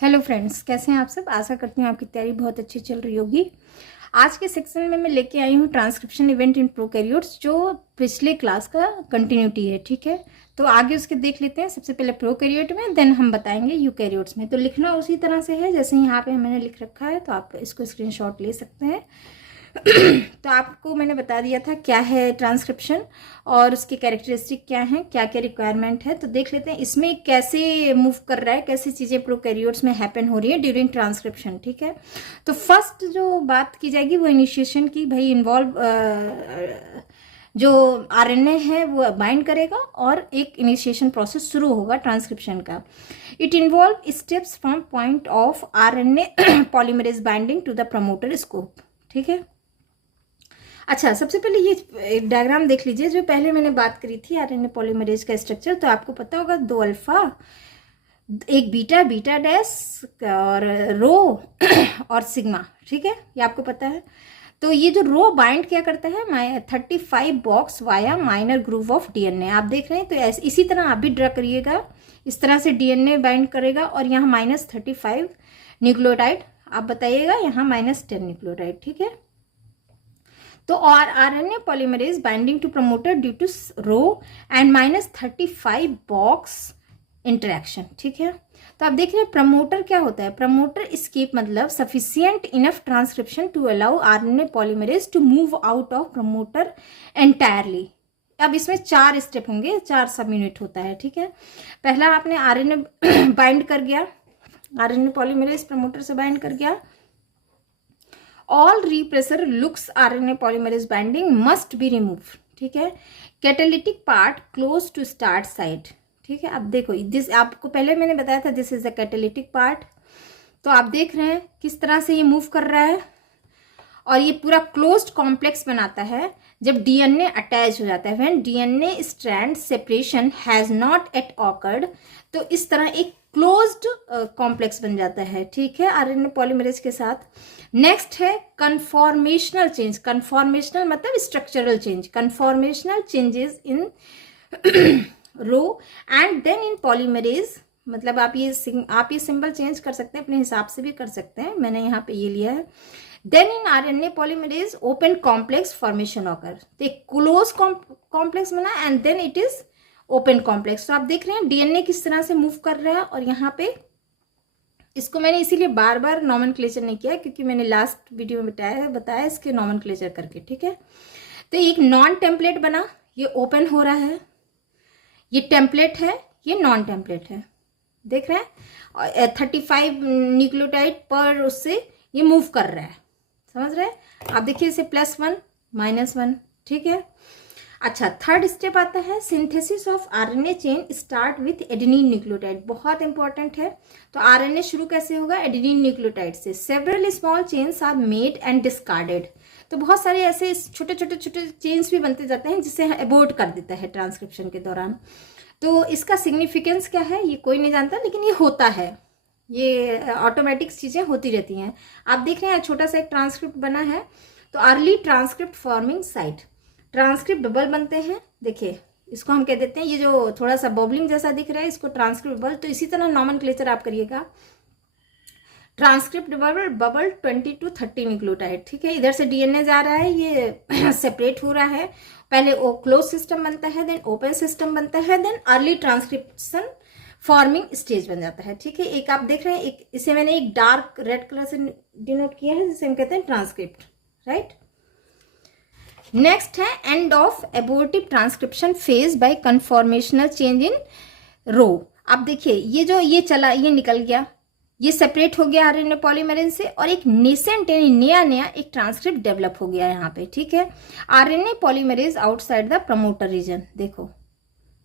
Hello friends, कैसे हैं आप सब। आशा करती हूँ आपकी तैयारी बहुत अच्छी चल रही होगी। आज के सेक्शन में मैं लेके आई हूँ ट्रांसक्रिप्शन इवेंट इन प्रोकैरियोट्स, जो पिछले क्लास का कंटिन्यूटी है। ठीक है, तो आगे उसके देख लेते हैं। सबसे पहले प्रोकैरियोट में, देन हम बताएंगे यूकैरियोट्स में। तो लिखना उसी तरह से है जैसे यहाँ पे मैंने लिख रखा है, तो आप इसको स्क्रीनशॉट ले सकते हैं। तो आपको मैंने बता दिया था क्या है ट्रांसक्रिप्शन और उसकी कैरेक्टरिस्टिक क्या है, क्या क्या रिक्वायरमेंट है। तो देख लेते हैं इसमें कैसे मूव कर रहा है, कैसी चीज़ें प्रोकैरियोट्स में हैपन हो रही है ड्यूरिंग ट्रांसक्रिप्शन। ठीक है, तो फर्स्ट जो बात की जाएगी वो इनिशिएशन की। भाई इन्वॉल्व जो आरएनए है वो बाइंड करेगा और एक इनिशिएशन प्रोसेस शुरू होगा ट्रांसक्रिप्शन का। It involve steps from point of RNA polymerase binding to the promoter escape. ठीक है, अच्छा, सबसे पहले ये डायग्राम देख लीजिए जो पहले मैंने बात करी थी आरएनए पॉलीमरेज का स्ट्रक्चर। तो आपको पता होगा 2 अल्फा, एक बीटा, बीटा डैश और रो और सिग्मा। ठीक है, ये आपको पता है। तो ये जो रो बाइंड क्या करता है 35 box via minor groove of DNA. आप देख रहे हैं, तो ऐसे इसी तरह आप भी ड्रा करिएगा। इस तरह से डीएनए बाइंड करेगा और यहाँ -35 न्यूक्लियोटाइड, आप बताइएगा यहाँ -10 न्यूक्लियोटाइड। ठीक है, तो और RNA polymerase binding to promoter due to rho and -35 box interaction. ठीक है, तो आप देख रहे हैं प्रमोटर क्या होता है। प्रमोटर एस्केप मतलब sufficient enough transcription to allow RNA polymerase to move out of promoter entirely. अब इसमें 4 स्टेप होंगे, 4 सब यूनिट होता है। ठीक है, पहला आपने आरएनए बाइंड कर गया, आरएनए पॉलीमरेज प्रमोटर से बाइंड कर गया। All repressor looks RNA polymerase binding must be remove. ठीक है, catalytic part close to start site. ठीक है, अब देखो दिस, आपको पहले मैंने बताया था this is the catalytic part. तो आप देख रहे हैं किस तरह से ये मूव कर रहा है और ये पूरा क्लोज्ड कॉम्प्लेक्स बनाता है जब डीएनए अटैच हो जाता है। When DNA strand separation has not at awkward, तो इस तरह एक क्लोज्ड कॉम्प्लेक्स बन जाता है। ठीक है, आरएनए पॉलीमरेज के साथ। नेक्स्ट है कन्फॉर्मेशनल चेंज। कन्फॉर्मेशनल मतलब structural change. Conformational changes in rho and then in polymerase, मतलब आप ये सिंबल चेंज कर सकते हैं, अपने हिसाब से भी कर सकते हैं। मैंने यहाँ पे ये लिया है। Then in RNA polymerase open complex formation occur. तो एक क्लोज कॉम्प्लेक्स बना and then it is open complex. तो आप देख रहे हैं डीएनए किस तरह से मूव कर रहा है। और यहाँ पे इसको मैंने इसीलिए बार बार नॉमेनक्लेचर नहीं किया क्योंकि मैंने लास्ट वीडियो में बताया इसके नॉमेनक्लेचर करके। ठीक है, तो एक नॉन टेम्पलेट बना, ये ओपन हो रहा है, ये टेम्पलेट है, ये नॉन टेम्पलेट है। देख रहे हैं 35 न्यूक्लियोटाइड पर उससे ये मूव कर रहा है, समझ रहे हैं आप। देखिए इसे +1 -1। ठीक है, अच्छा, थर्ड स्टेप आता है synthesis of RNA chain start with adenine nucleotide. बहुत इंपॉर्टेंट है। तो आरएनए शुरू कैसे होगा, एडेनिन न्यूक्लियोटाइड से। Several small chains are made and discarded. तो बहुत सारे ऐसे छोटे छोटे चेन्स भी बनते जाते हैं जिसे अबॉर्ट कर देता है ट्रांसक्रिप्शन के दौरान। तो इसका सिग्निफिकेंस क्या है ये कोई नहीं जानता, लेकिन ये होता है, ये ऑटोमेटिक चीजें होती रहती हैं। आप देख रहे हैं छोटा सा एक ट्रांसक्रिप्ट बना है। तो early transcript forming site, transcript bubble बनते हैं। देखिए इसको हम कह देते हैं, ये जो थोड़ा सा बबलिंग जैसा दिख रहा है इसको ट्रांसक्रिप्ट बबल। तो इसी तरह नॉमेनक्लेचर आप करिएगा। Transcript bubble 20 to 30 nucleotide. ठीक है, इधर से डीएनए जा रहा है, ये सेपरेट हो रहा है। पहले वो क्लोज सिस्टम बनता है, देन ओपन सिस्टम बनता है, then early transcription forming stage बन जाता है। ठीक है, एक आप देख रहे हैं, एक इसे मैंने एक डार्क रेड कलर से डिनोट किया है जिसे हम कहते हैं ट्रांसक्रिप्ट, राइट। नेक्स्ट है end of abortive transcription phase by conformational change in rho. अब देखिए ये जो ये चला, ये निकल गया, ये सेपरेट हो गया आरएनए पॉलीमरेज से और एक नेसेंट यानी नया एक ट्रांसक्रिप्ट डेवलप हो गया यहाँ पे। ठीक है, RNA polymerase outside the promoter region. देखो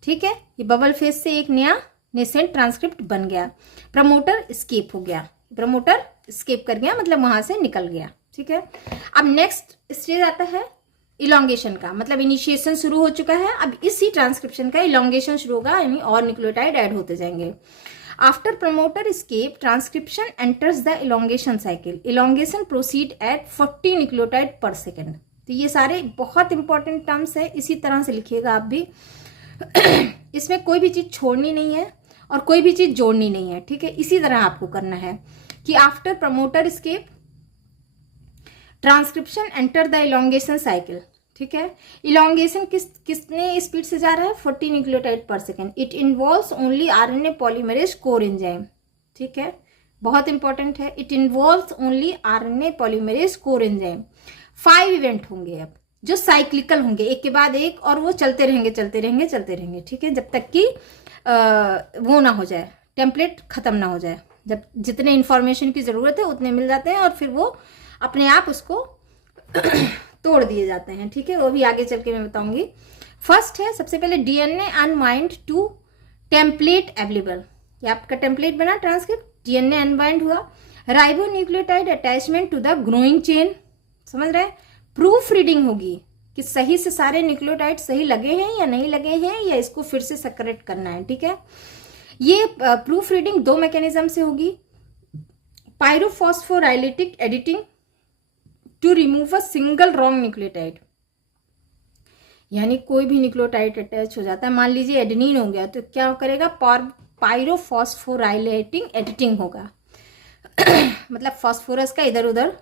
ठीक है, ये बबल फेज से एक नया नेसेंट ट्रांसक्रिप्ट बन गया, प्रमोटर स्केप हो गया, प्रमोटर स्केप कर गया मतलब वहां से निकल गया। ठीक है, अब नेक्स्ट स्टेज आता है इलोंगेशन का, मतलब इनिशिएशन शुरू हो चुका है, अब इसी ट्रांसक्रिप्शन का इलोंगेशन शुरू होगा, यानी और न्यूक्लियोटाइड ऐड होते जाएंगे। After promoter escape, transcription enters the elongation cycle. Elongation proceed at 40 nucleotide पर सेकेंड। तो ये सारे बहुत इंपॉर्टेंट टर्म्स है, इसी तरह से लिखिएगा आप भी। इसमें कोई भी चीज छोड़नी नहीं है और कोई भी चीज जोड़नी नहीं है, ठीक है। इसी तरह आपको करना है कि after promoter escape transcription enter the elongation cycle, ठीक है। इलोंगेशन कितने स्पीड से जा रहा है, 40 न्यूक्लियोटाइड पर second. It involves only RNA polymerase core enzyme, ठीक है, बहुत इंपॉर्टेंट है। It involves only RNA polymerase core enzyme. 5 event होंगे अब जो साइक्लिकल होंगे, एक के बाद एक, और वो चलते रहेंगे चलते रहेंगे चलते रहेंगे, ठीक है, जब तक कि वो ना हो जाए, टेम्पलेट खत्म ना हो जाए। जब जितने इंफॉर्मेशन की जरूरत है उतने मिल जाते हैं और फिर वो अपने आप उसको तोड़ दिए जाते हैं, ठीक है। वो भी आगे चल के मैं बताऊंगी। फर्स्ट है सबसे पहले DNA unwind to template available. ये आपका टेम्पलेट बना ट्रांसक्रिप्ट, डीएनए अनवाइंड हुआ। Ribonucleotide attachment to the growing chain, समझ रहे हैं। प्रूफ रीडिंग होगी कि सही से सारे न्यूक्लियोटाइड सही लगे हैं या नहीं लगे हैं, या इसको फिर से सेपरेट करना है, ठीक है। ये प्रूफ रीडिंग 2 मैकेनिज्म से होगी। Pyrophosphorolytic editing to remove a single wrong nucleotide, यानी कोई भी न्यूक्लियोटाइड अटैच हो जाता है, मान लीजिए एडेनिन हो गया, तो क्या करेगा, पायरोफॉस्फोराइलेटिंग एडिटिंग होगा मतलब फॉस्फोरस का इधर उधर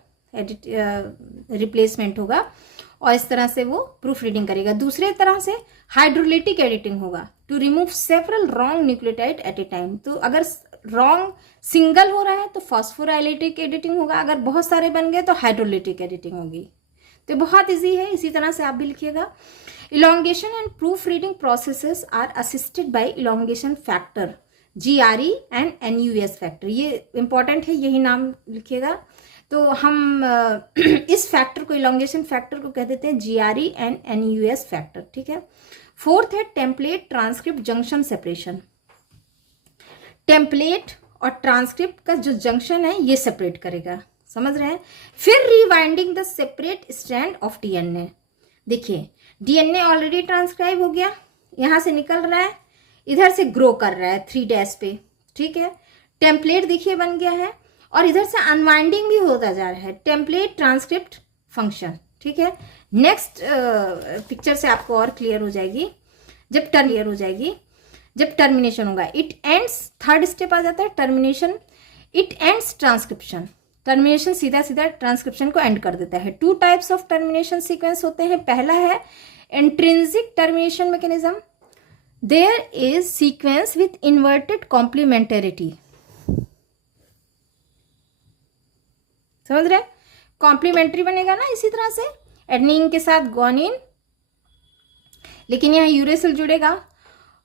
रिप्लेसमेंट होगा, और इस तरह से वो प्रूफ रीडिंग करेगा। दूसरे तरह से हाइड्रोलिटिक एडिटिंग होगा to remove several wrong nucleotide at a time. तो अगर रॉन्ग सिंगल हो रहा है तो फॉस्फोराइलेटिक एडिटिंग होगा, अगर बहुत सारे बन गए तो हाइड्रोलिटिक एडिटिंग होगी। तो बहुत इजी है, इसी तरह से आप भी लिखिएगा। Elongation and proofreading processes are assisted by elongation factor, GRE and NUS factor. ये इंपॉर्टेंट है, यही नाम लिखिएगा। तो हम इस फैक्टर को, इलोंगेशन फैक्टर को कह देते हैं GRE एंड NUS फैक्टर, ठीक है। फोर्थ है template transcript junction separation. Template और ट्रांसक्रिप्ट का जो जंक्शन है ये सेपरेट करेगा, समझ रहे हैं। फिर rewinding the separate strand of DNA। देखिए DNA ऑलरेडी ट्रांसक्राइब हो गया, यहां से निकल रहा है, इधर से ग्रो कर रहा है 3' पे, ठीक है। टेम्पलेट देखिए बन गया है, और इधर से अनवाइंडिंग भी होता जा रहा है, टेम्पलेट ट्रांसक्रिप्ट फंक्शन, ठीक है। नेक्स्ट पिक्चर से आपको और क्लियर हो जाएगी, जब टर्मिनेशन होगा। इट एंड्स, थर्ड स्टेप आ जाता है termination. It ends transcription, termination सीधा सीधा ट्रांसक्रिप्शन को एंड कर देता है। 2 टाइप्स ऑफ टर्मिनेशन सीक्वेंस होते हैं। पहला है intrinsic termination mechanism, there is sequence with inverted complementarity, समझ रहे, कॉम्प्लीमेंट्री बनेगा ना इसी तरह से, एडेनिन के साथ ग्वानिन, लेकिन यहाँ यूरेसिल जुड़ेगा।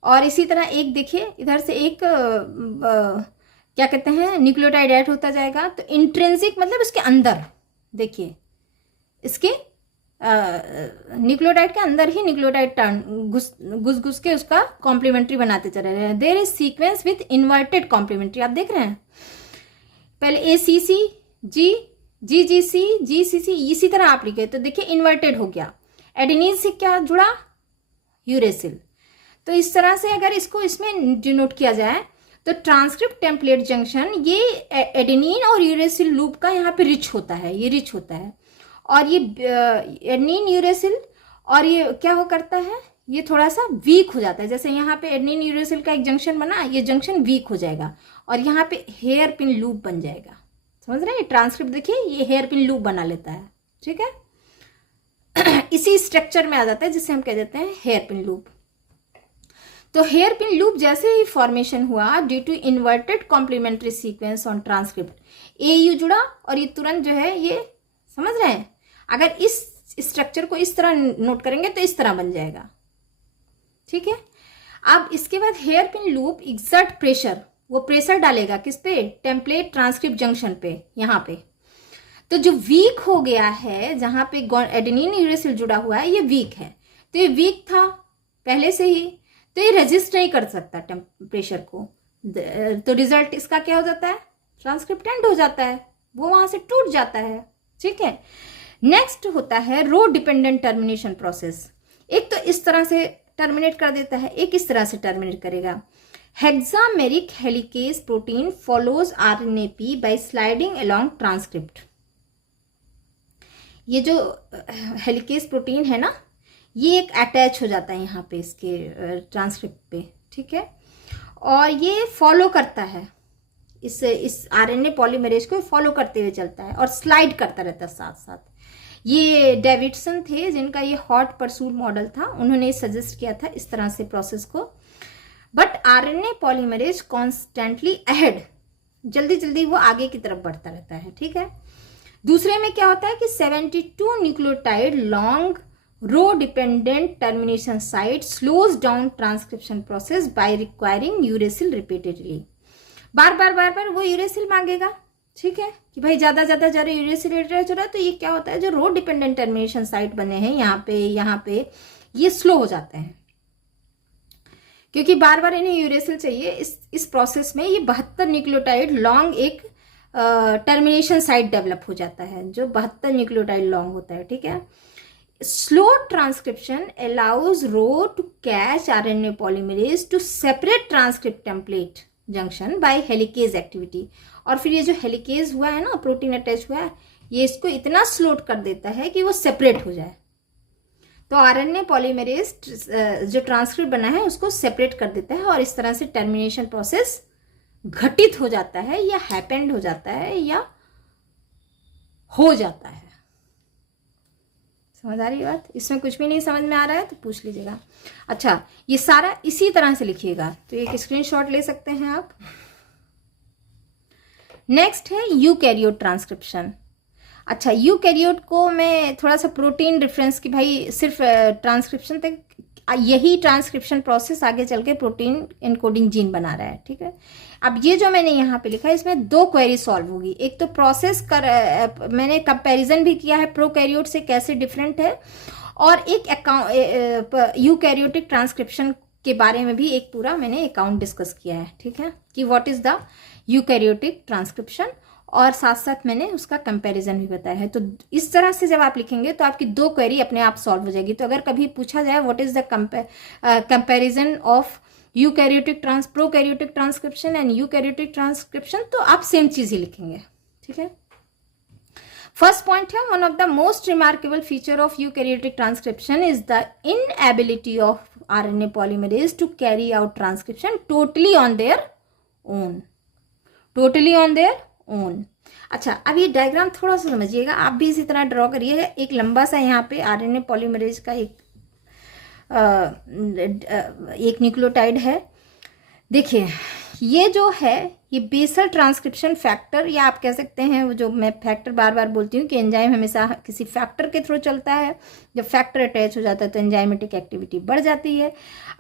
और इसी तरह एक देखिए इधर से एक क्या कहते हैं, न्यूक्लियोटाइड ऐड होता जाएगा। तो इंट्रिंसिक मतलब उसके अंदर, देखिए इसके न्यूक्लियोटाइड के अंदर ही न्यूक्लियोटाइड घुस घुस के उसका कॉम्प्लीमेंट्री बनाते चले रहे हैं। There is sequence with inverted complementary, आप देख रहे हैं, पहले ACC GGC GCC, इसी तरह आप लिखे तो देखिए इन्वर्टेड हो गया। एडेनिन से क्या जुड़ा, यूरेसिल। तो इस तरह से अगर इसको इसमें डिनोट किया जाए तो ट्रांसक्रिप्ट टेम्पलेट जंक्शन, ये एडेनिन और यूरेसिल लूप का यहाँ पे रिच होता है, ये रिच होता है। और ये एडेनिन यूरेसिल, और ये क्या हो करता है, ये थोड़ा सा वीक हो जाता है। जैसे यहाँ पे एडेनिन यूरेसिल का एक जंक्शन बना, ये जंक्शन वीक हो जाएगा और यहाँ पे हेयर पिन लूप बन जाएगा, समझ रहे हैं। ट्रांसक्रिप्ट देखिए ये हेयर पिन लूप बना लेता है, ठीक है इसी स्ट्रक्चर में आ जाता है जिसे हम कह देते हैं हेयर पिन लूप। तो हेयर पिन लूप जैसे ही फॉर्मेशन हुआ due to inverted complementary sequence on transcript, AU जुड़ा और ये तुरंत जो है, ये समझ रहे हैं, अगर इस स्ट्रक्चर को इस तरह नोट करेंगे तो इस तरह बन जाएगा, ठीक है। अब इसके बाद hairpin loop exert pressure, वो प्रेशर डालेगा किस पे, टेम्पलेट ट्रांसक्रिप्ट जंक्शन पे, यहाँ पे। तो जो वीक हो गया है, जहां पे एडेनिन यूरेसिल जुड़ा हुआ है, ये वीक है। तो ये वीक था पहले से ही, तो ये रेजिस्ट नहीं कर सकता प्रेशर को। तो रिजल्ट इसका क्या हो जाता है, ट्रांसक्रिप्ट एंड हो जाता है, वो वहां से टूट जाता है, ठीक है। नेक्स्ट होता है रो डिपेंडेंट टर्मिनेशन प्रोसेस। एक तो इस तरह से टर्मिनेट कर देता है, एक इस तरह से टर्मिनेट करेगा। Hexameric helicase protein follows RNAP by sliding along transcript. ये जो हेलिकेज प्रोटीन है ना, ये एक अटैच हो जाता है यहाँ पे इसके ट्रांसक्रिप्ट पे, ठीक है। और ये फॉलो करता है, इस आरएनए पॉलीमरेज को फॉलो करते हुए चलता है और स्लाइड करता रहता है साथ साथ। ये डेविडसन थे जिनका ये हॉट परसूट मॉडल था, उन्होंने सजेस्ट किया था इस तरह से प्रोसेस को। But RNA polymerase constantly ahead, जल्दी जल्दी वो आगे की तरफ बढ़ता रहता है, ठीक है। दूसरे में क्या होता है कि 72 nucleotide long rho dependent termination site slows down transcription process by requiring uracil repeatedly. बार बार वो यूरेसिल मांगेगा, ठीक है, कि भाई ज्यादा यूरेसिल अटैच हो रहा है, तो ये क्या होता है, जो रो डिपेंडेंट टर्मिनेशन साइट बने हैं यहाँ पे ये स्लो हो जाते हैं, क्योंकि बार बार इन्हें यूरेसिल चाहिए। इस प्रोसेस में ये 72 न्यूक्लियोटाइड लॉन्ग एक टर्मिनेशन साइट डेवलप हो जाता है, जो 72 न्यूक्लियोटाइड लॉन्ग होता है, ठीक है। Slow transcription allows rho to catch RNA polymerase to separate transcript template junction by helicase activity. और फिर ये जो हेलिकेज हुआ है ना, प्रोटीन अटैच हुआ है, ये इसको इतना स्लो कर देता है कि वो सेपरेट हो जाए। तो आरएनए पॉलीमरेज जो ट्रांसक्रिप्ट बना है उसको सेपरेट कर देता है और इस तरह से टर्मिनेशन प्रोसेस घटित हो जाता है या हैपेंड हो जाता है या हो जाता है। समझ आ रही बात? इसमें कुछ भी नहीं समझ में आ रहा है तो पूछ लीजिएगा। अच्छा, ये सारा इसी तरह से लिखिएगा, तो एक स्क्रीनशॉट ले सकते हैं आप। नेक्स्ट है यूकैरियोट ट्रांसक्रिप्शन। अच्छा, यूकैरियोट को मैं थोड़ा सा प्रोटीन डिफरेंस की, भाई सिर्फ ट्रांसक्रिप्शन तक, यही ट्रांसक्रिप्शन प्रोसेस आगे चल के प्रोटीन एनकोडिंग जीन बना रहा है, ठीक है। अब ये जो मैंने यहाँ पे लिखा है, इसमें 2 क्वेरी सॉल्व होगी। एक तो प्रोसेस मैंने कंपैरिजन भी किया है प्रोकैरियोट से कैसे डिफरेंट है, और एक यूकैरियोटिक ट्रांसक्रिप्शन के बारे में भी एक पूरा मैंने अकाउंट डिस्कस किया है, ठीक है, कि what is the eukaryotic transcription, और साथ साथ मैंने उसका कंपैरिजन भी बताया है। तो इस तरह से जब आप लिखेंगे तो आपकी 2 क्वेरी अपने आप सॉल्व हो जाएगी। तो अगर कभी पूछा जाए what is the comparison of prokaryotic transcription and eukaryotic transcription, तो आप सेम चीज ही लिखेंगे, ठीक है। फर्स्ट पॉइंट है, one of the most remarkable feature of eukaryotic transcription is the inability of RNA polymerase to carry out transcription totally on their own. अच्छा, अब ये डायग्राम थोड़ा सा समझिएगा, आप भी इसी तरह ड्रॉ करिएगा। एक लंबा सा यहाँ पे आरएनए पॉलीमरेज का एक न्यूक्लियोटाइड है। देखिए, ये जो है ये बेसल ट्रांसक्रिप्शन फैक्टर, या आप कह सकते हैं वो जो मैं फैक्टर बार बार बोलती हूँ कि एंजाइम हमेशा किसी फैक्टर के थ्रू चलता है। जब फैक्टर अटैच हो जाता है तो एंजाइमेटिक एक्टिविटी बढ़ जाती है।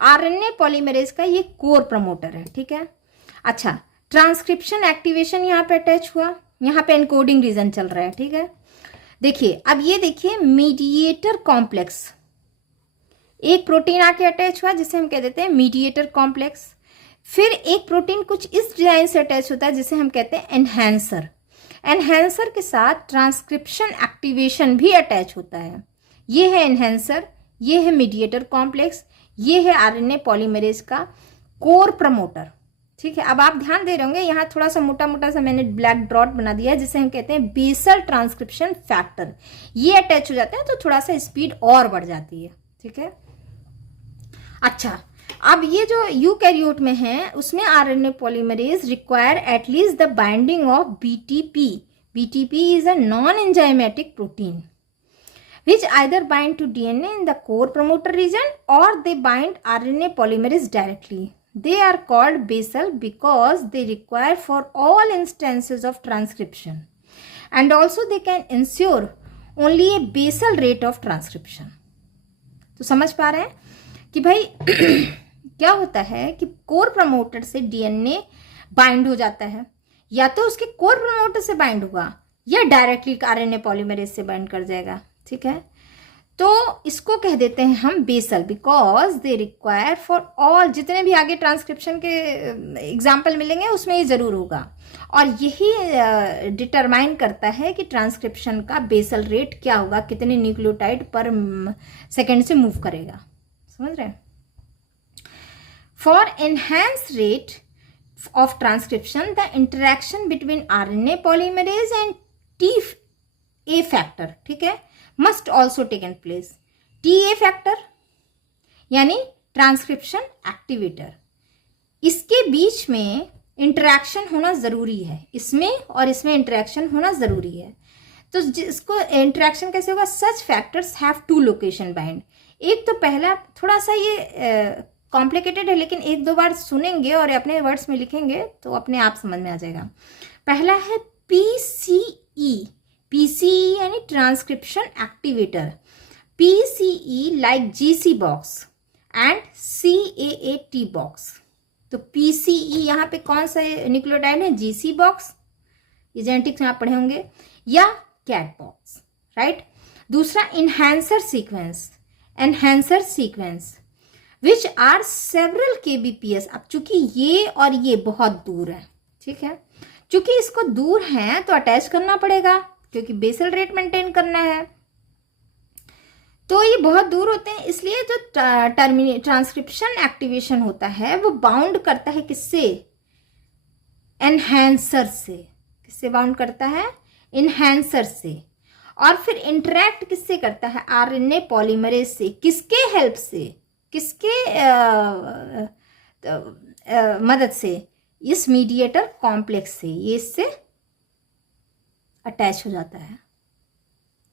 आरएनए पॉलीमरेज का ये कोर प्रमोटर है, ठीक है। अच्छा, ट्रांसक्रिप्शन एक्टिवेशन यहाँ पे अटैच हुआ, यहाँ पे एनकोडिंग रीजन चल रहा है, ठीक है। देखिए, अब ये देखिए मीडिएटर कॉम्प्लेक्स, एक प्रोटीन आके अटैच हुआ जिसे हम कह देते हैं मीडिएटर कॉम्प्लेक्स। फिर एक प्रोटीन कुछ इस डिजाइन से अटैच होता है जिसे हम कहते हैं एनहैंसर। एनहैंसर के साथ ट्रांसक्रिप्शन एक्टिवेशन भी अटैच होता है। ये है एनहैंसर, ये है मीडिएटर कॉम्प्लेक्स, ये है आरएनए पॉलीमरेज का कोर प्रमोटर, ठीक है। अब आप ध्यान दे रहे होंगे, यहाँ थोड़ा सा मोटा सा मैंने ब्लैक डॉट बना दिया है जिसे हम कहते हैं बेसल ट्रांसक्रिप्शन फैक्टर। ये अटैच हो जाते हैं तो थोड़ा सा स्पीड और बढ़ जाती है, ठीक है। अच्छा, अब ये जो यूकैरियोट में है उसमें RNA polymerase require at least the binding of BTP. BTP is a non enzymatic protein which either bind to DNA in the core promoter region or they bind RNA polymerase directly. They are called basal because they require for all instances of transcription, and also they can ensure only a basal rate of transcription. तो समझ पा रहे हैं कि भाई क्या होता है कि कोर प्रमोटर से डीएनए बाइंड हो जाता है, या तो उसके कोर प्रमोटर से बाइंड होगा या डायरेक्टली आरएनए पॉलीमरेज से बाइंड कर जाएगा, ठीक है। तो इसको कह देते हैं हम basal, because they require for all, जितने भी आगे ट्रांसक्रिप्शन के एग्जाम्पल मिलेंगे उसमें ये जरूर होगा, और यही डिटरमाइन करता है कि ट्रांसक्रिप्शन का बेसल रेट क्या होगा, कितने न्यूक्लियोटाइड पर सेकेंड से मूव करेगा। समझ रहे हैं? For enhance rate of transcription, the interaction between RNA polymerase and TA factor, ठीक है, must also taken place. TA factor यानी ट्रांसक्रिप्शन एक्टिवेटर, इसके बीच में इंटरेक्शन होना ज़रूरी है, इसमें और इसमें इंटरेक्शन होना ज़रूरी है। तो जिसको इंटरेक्शन कैसे होगा, such factors have to location bind. एक तो पहला थोड़ा सा ये कॉम्प्लिकेटेड है, लेकिन एक दो बार सुनेंगे और अपने वर्ड्स में लिखेंगे तो अपने आप समझ में आ जाएगा। पहला है PCE, PCE यानी transcription activator, PCE like GC box and CAAT box. तो PCE यहाँ पे कौन सा न्यूक्लियोटाइड है, GC बॉक्स, ये जेनेटिक्स में आप पढ़े होंगे, या कैट बॉक्स, राइट। दूसरा enhancer sequence, enhancer sequence which are several kbps। अब चूंकि ये और ये बहुत दूर है, ठीक है, चूंकि इसको दूर है तो अटैच करना पड़ेगा क्योंकि बेसल रेट मेंटेन करना है। तो ये बहुत दूर होते हैं, इसलिए जो ट्रांसक्रिप्शन एक्टिवेशन होता है वो बाउंड करता है किससे, एनहैंसर से। किससे बाउंड करता है, इनहैंसर से। और फिर इंटरैक्ट किससे करता है, RNA पॉलीमरेज से। किसके हेल्प से, किसके मदद से, इस मीडिएटर कॉम्प्लेक्स से, ये इससे अटैच हो जाता है।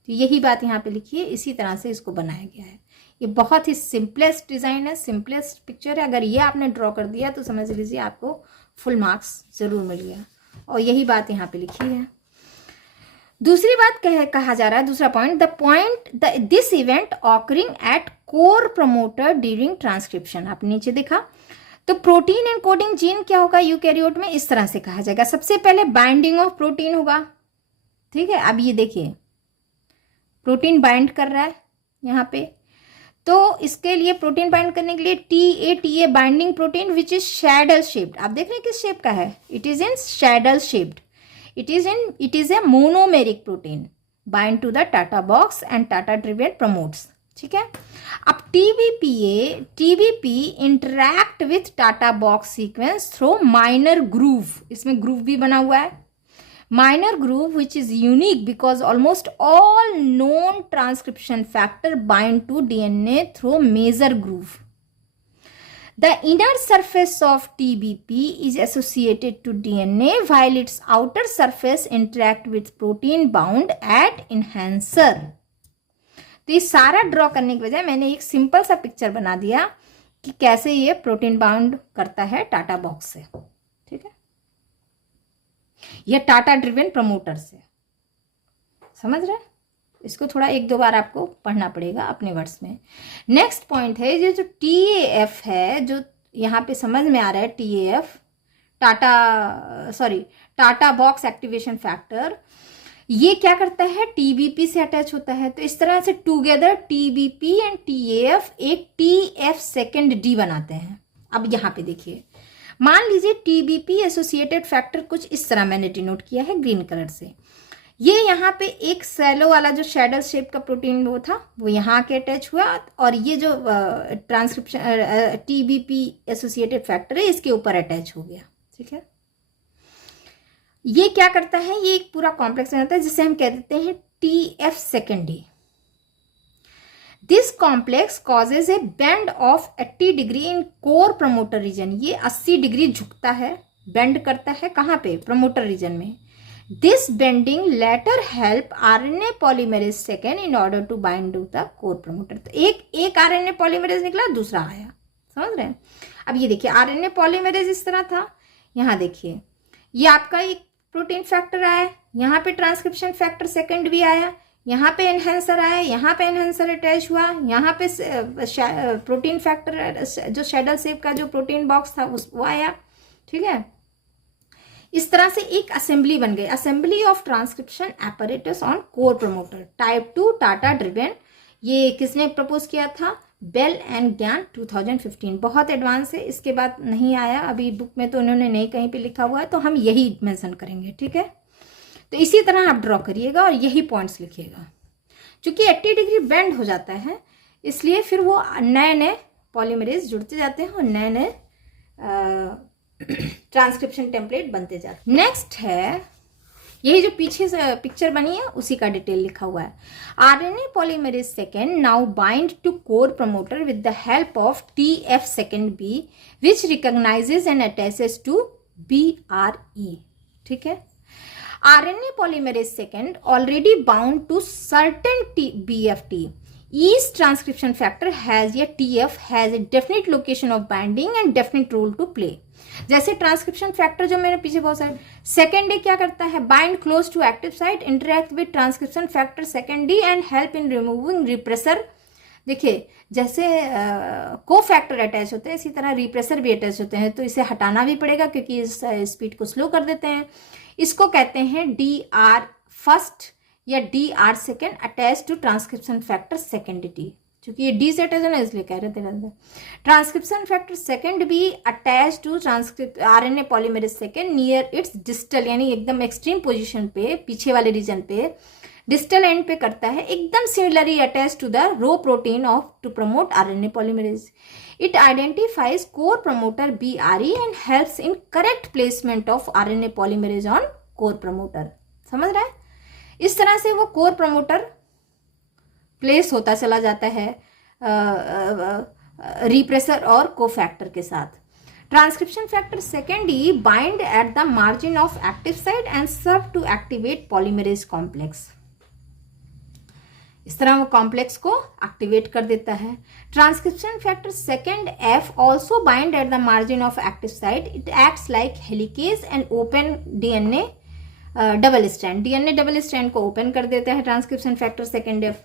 तो यही बात यहाँ पे लिखी है, इसी तरह से इसको बनाया गया है। ये बहुत ही सिंपलेस्ट डिज़ाइन है, सिंपलेस्ट पिक्चर है। अगर ये आपने ड्रॉ कर दिया तो समझ लीजिए आपको फुल मार्क्स ज़रूर मिल गया। और यही बात यहाँ पे लिखी है। दूसरी बात कहा जा रहा है, दूसरा point, this event occurring at core promoter during transcription. आप नीचे देखा तो प्रोटीन एनकोडिंग जीन क्या होगा यूकैरियोट में, इस तरह से कहा जाएगा। सबसे पहले बाइंडिंग ऑफ प्रोटीन होगा, ठीक है। अब ये देखिए प्रोटीन बाइंड कर रहा है यहाँ पे, तो इसके लिए प्रोटीन बाइंड करने के लिए TA binding protein which is saddle shaped. आप देख रहे हैं किस शेप का है, it is in saddle shaped. It is a monomeric protein bind to the Tata box and Tata driven promotes, ठीक है। अब TBP interact with Tata box sequence through minor groove, इसमें groove भी बना हुआ है, minor groove which is unique because almost all known transcription factor bind to DNA through major groove. The inner surface of TBP is associated to DNA while its outer surface interact with protein bound at enhancer. तो ये सारा draw करने की बजाय मैंने एक simple सा picture बना दिया कि कैसे ये प्रोटीन बाउंड करता है टाटा बॉक्स से, ठीक है, या टाटा ड्रिवन प्रमोटर से। समझ रहे हैं? इसको थोड़ा एक दो बार आपको पढ़ना पड़ेगा अपने वर्ड्स में। नेक्स्ट पॉइंट है ये जो TAF है, जो यहाँ पे समझ में आ रहा है, TAF TATA box activation factor, ये क्या करता है, TBP से अटैच होता है। तो इस तरह से टुगेदर TBP एंड TAF एक TF सेकेंड D बनाते हैं। अब यहाँ पे देखिए, मान लीजिए TBP एसोसिएटेड फैक्टर कुछ इस तरह मैंने डिनोट किया है ग्रीन कलर से। ये यहाँ पे एक सेलो वाला जो शैडल शेप का प्रोटीन वो था वो यहाँ के अटैच हुआ, और ये जो ट्रांसक्रिप्शन TBP एसोसिएटेड फैक्टर है इसके ऊपर अटैच हो गया, ठीक है। ये क्या करता है, ये एक पूरा कॉम्प्लेक्स बन जाता है जिसे हम कह देते हैं TF second D। This complex causes a bend of 80 degree in core promoter region. ये 80 डिग्री झुकता है, बेंड करता है, कहाँ पे, प्रमोटर रीजन में। This bending later help RNA polymerase second in order to bind to the core promoter। तो एक RNA polymerase निकला, दूसरा आया, समझ रहे हैं। अब ये देखिए RNA polymerase इस तरह था, यहाँ देखिए ये आपका एक प्रोटीन फैक्टर आया, यहाँ पे ट्रांसक्रिप्शन फैक्टर सेकंड भी आया, यहाँ पे एनहेंसर आया, यहाँ पे एनहेंसर अटैच हुआ, यहाँ पे प्रोटीन फैक्टर जो शैडल शेप का जो प्रोटीन बॉक्स था वो आया, ठीक है। इस तरह से एक असेंबली बन गई, assembly of transcription apparatus on core promoter type 2 Tata driven. ये किसने प्रपोज किया था, बेल एंड ज्ञान 2015। बहुत एडवांस है, इसके बाद नहीं आया अभी बुक में, तो उन्होंने नहीं कहीं पे लिखा हुआ है, तो हम यही मेंशन करेंगे, ठीक है। तो इसी तरह आप ड्रॉ करिएगा और यही पॉइंट्स लिखिएगा। चूंकि 80 डिग्री बेंड हो जाता है इसलिए फिर वो नए नए पॉलीमरेज जुड़ते जाते हैं और नए नए ट्रांसक्रिप्शन टेम्पलेट बनते जाते हैं। नेक्स्ट है यही जो पीछे से पिक्चर बनी है उसी का डिटेल लिखा हुआ है। RNA polymerase second now bind to core promoter with the help of TF second B which recognizes and attaches to BRE. ठीक है, RNA polymerase second already bound to certain BFT. Each transcription factor has या TF has a definite location of binding and definite role to play. जैसे transcription factor जो मेरे पीछे बहुत सारे, second day क्या करता है, bind close to active site, interact with transcription factor second D and help in removing repressor. देखिए जैसे को फैक्टर अटैच होते हैं इसी तरह रिप्रेसर भी अटैच होते हैं, तो इसे हटाना भी पड़ेगा क्योंकि इस स्पीड को स्लो कर देते हैं। इसको कहते हैं DR फर्स्ट या DR second attach to transcription factor second D, क्योंकि ये डी से अटैच है ना इसलिए कह रहे थे। ट्रांसक्रिप्शन फैक्टर सेकेंड भी attach to RNA polymerase second near its distal, यानी एकदम एक्सट्रीम पोजीशन पे, पीछे वाले रीजन पे, डिस्टल एंड पे करता है, एकदम similarly attach to the rho protein of to promote RNA polymerase. It identifies core promoter BRE and helps in correct placement of RNA polymerase on core promoter। समझ रहा है? इस तरह से वो core promoter प्लेस होता चला जाता है रिप्रेसर और कोफैक्टर के साथ। Transcription factor second E bind at the margin of active site and serve to activate polymerase complex. इस तरह वो कॉम्प्लेक्स को एक्टिवेट कर देता है। Transcription factor second F also bind at the margin of active site. It acts like helicase and open DNA double strand, DNA double strand को open कर देता है transcription factor second F.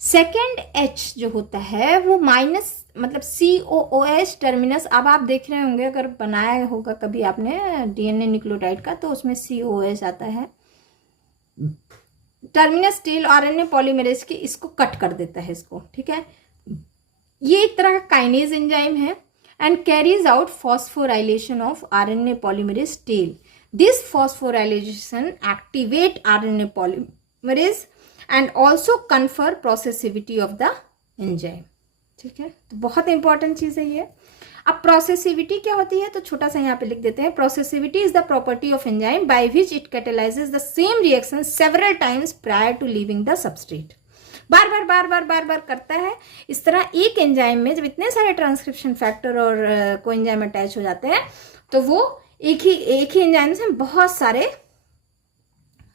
Second H जो होता है वो minus मतलब COOH terminus, अब आप देख रहे होंगे अगर बनाया होगा कभी आपने डीएनए न्यूक्लियोटाइड का तो उसमें COOH आता है, टर्मिनस टेल RNA पॉलीमरेज के, इसको कट कर देता है इसको। ठीक है, ये एक तरह का काइनेज एंजाइम है and carries out phosphorylation of RNA polymerase tail. This phosphorylation activate RNA polymerase and also confer processivity of the enzyme. ठीक है, तो बहुत इंपॉर्टेंट चीज है ये। अब प्रोसेसिविटी क्या होती है तो छोटा सा यहाँ पे लिख देते हैं। Processivity is the property of enzyme by which it catalyses the same reaction several times prior to leaving the substrate. बार बार बार बार बार बार करता है। इस तरह एक एंजाइम में जब इतने सारे ट्रांसक्रिप्शन फैक्टर और कोएंजाइम अटैच हो जाते हैं तो वो एक ही एंजाइम से बहुत सारे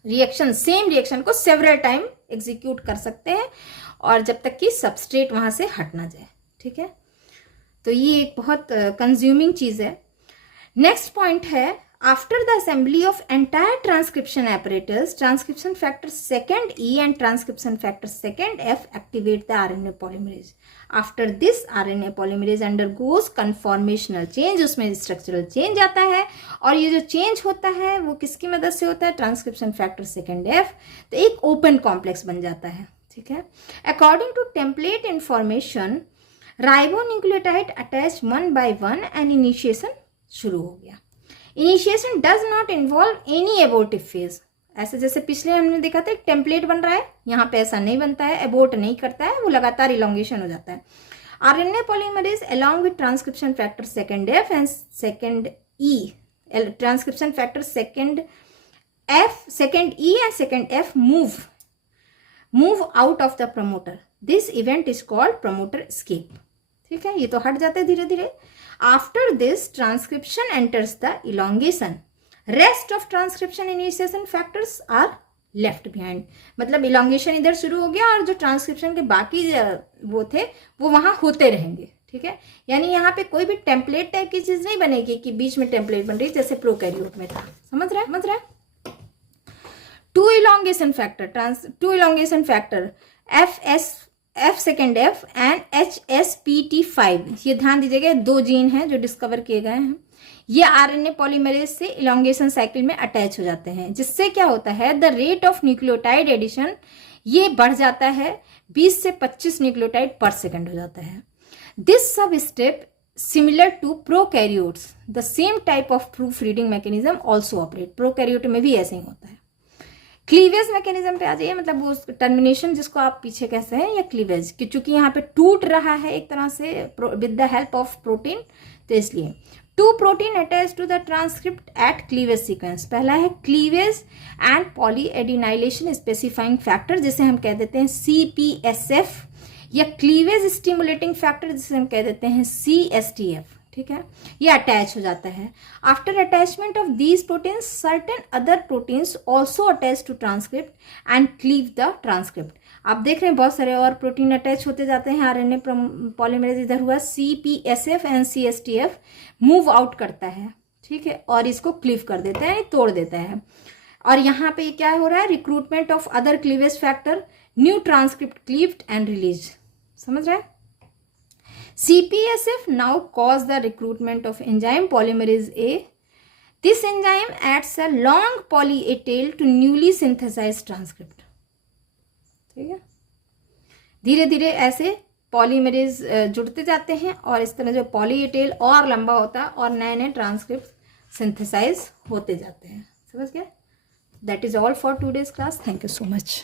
रिएक्शन, सेम रिएक्शन को सेवरल टाइम एग्जीक्यूट कर सकते हैं और जब तक कि सबस्ट्रेट वहां से हट ना जाए। ठीक है, तो ये एक बहुत कंज्यूमिंग चीज है। नेक्स्ट पॉइंट है, after the assembly of entire transcription apparatus, transcription factor second E and transcription factor second F activate the RNA polymerase. After this RNA polymerase undergoes conformational change, उसमें स्ट्रक्चरल चेंज आता है और ये जो change होता है वो किसकी मदद से होता है, ट्रांसक्रिप्शन फैक्टर सेकेंड एफ, तो एक ओपन कॉम्प्लेक्स बन जाता है। ठीक है, according to template information ribonucleotide attach one by one and initiation शुरू हो गया। Initiation does not involve any abortive phase. ऐसे जैसे पिछले हमने देखा था एक टेम्पलेट बन रहा है, यहाँ पे ऐसा नहीं बनता है, एबोर्ट नहीं करता है, वो लगातार इलोंगेशन हो जाता है। RNA polymerase along with transcription factor second F and second E, transcription factor second E and second F move out of the promoter. This event is called promoter escape. ठीक है, ये तो हट जाते हैं धीरे धीरे। After this, transcription enters the elongation. Rest of transcription initiation factors are left behind. मतलब elongation इधर शुरू हो गया और जो ट्रांसक्रिप्शन के बाकी वो थे वो वहां होते रहेंगे। ठीक है, यानी यहाँ पे कोई भी टेम्पलेट टाइप की चीज नहीं बनेगी कि बीच में टेम्पलेट बन रही है जैसे प्रोकैरियोट में था। समझ रहा है? Two elongation factor F second F and HSPT5, ये ध्यान दीजिएगा, दो जीन हैं जो डिस्कवर किए गए हैं। ये RNA पॉलीमरेज से इलोंगेशन साइकिल में अटैच हो जाते हैं, जिससे क्या होता है, the rate of nucleotide addition ये बढ़ जाता है, 20 से 25 न्यूक्लियोटाइड पर सेकेंड हो जाता है। This sub step similar to prokaryotes, the same type of proofreading mechanism also operate. Prokaryote में भी ऐसे ही होता है। क्लीवेज मैकेनिज्म पे आ जाइए, मतलब वो टर्मिनेशन जिसको आप पीछे कहते हैं, या क्लीवेज, क्योंकि यहाँ पे टूट रहा है एक तरह से with the help of protein, तो इसलिए two protein attach to the transcript at cleavage sequence. पहला है cleavage and polyadenylation specifying factor, जिसे हम कह देते हैं CPSF, या क्लीवेज स्टिमुलेटिंग फैक्टर, जिसे हम कह देते हैं CSTF। ठीक है, ये अटैच हो जाता है। After attachment of these proteins certain other proteins also attach to transcript and cleave the transcript. आप देख रहे हैं बहुत सारे और प्रोटीन अटैच होते जाते हैं। RNA पॉलीमरेज इधर हुआ, CPSF and CSTF move out करता है, ठीक है, और इसको क्लीव कर देता है, तोड़ देता है। और यहाँ पे क्या हो रहा है, recruitment of other cleavage factor, new transcript cleaved and release. समझ रहे हैं? CPSF now cause the recruitment of enzyme polymerase A. This enzyme adds a long poly A tail to newly synthesized transcript. ठीक है, धीरे धीरे ऐसे polymerase जुड़ते जाते हैं और इस तरह जो पॉली ए टेल और लंबा होता है और नए नए ट्रांसक्रिप्ट सिंथेसाइज होते जाते हैं। समझ गए? That is all for today's class. Thank you so much.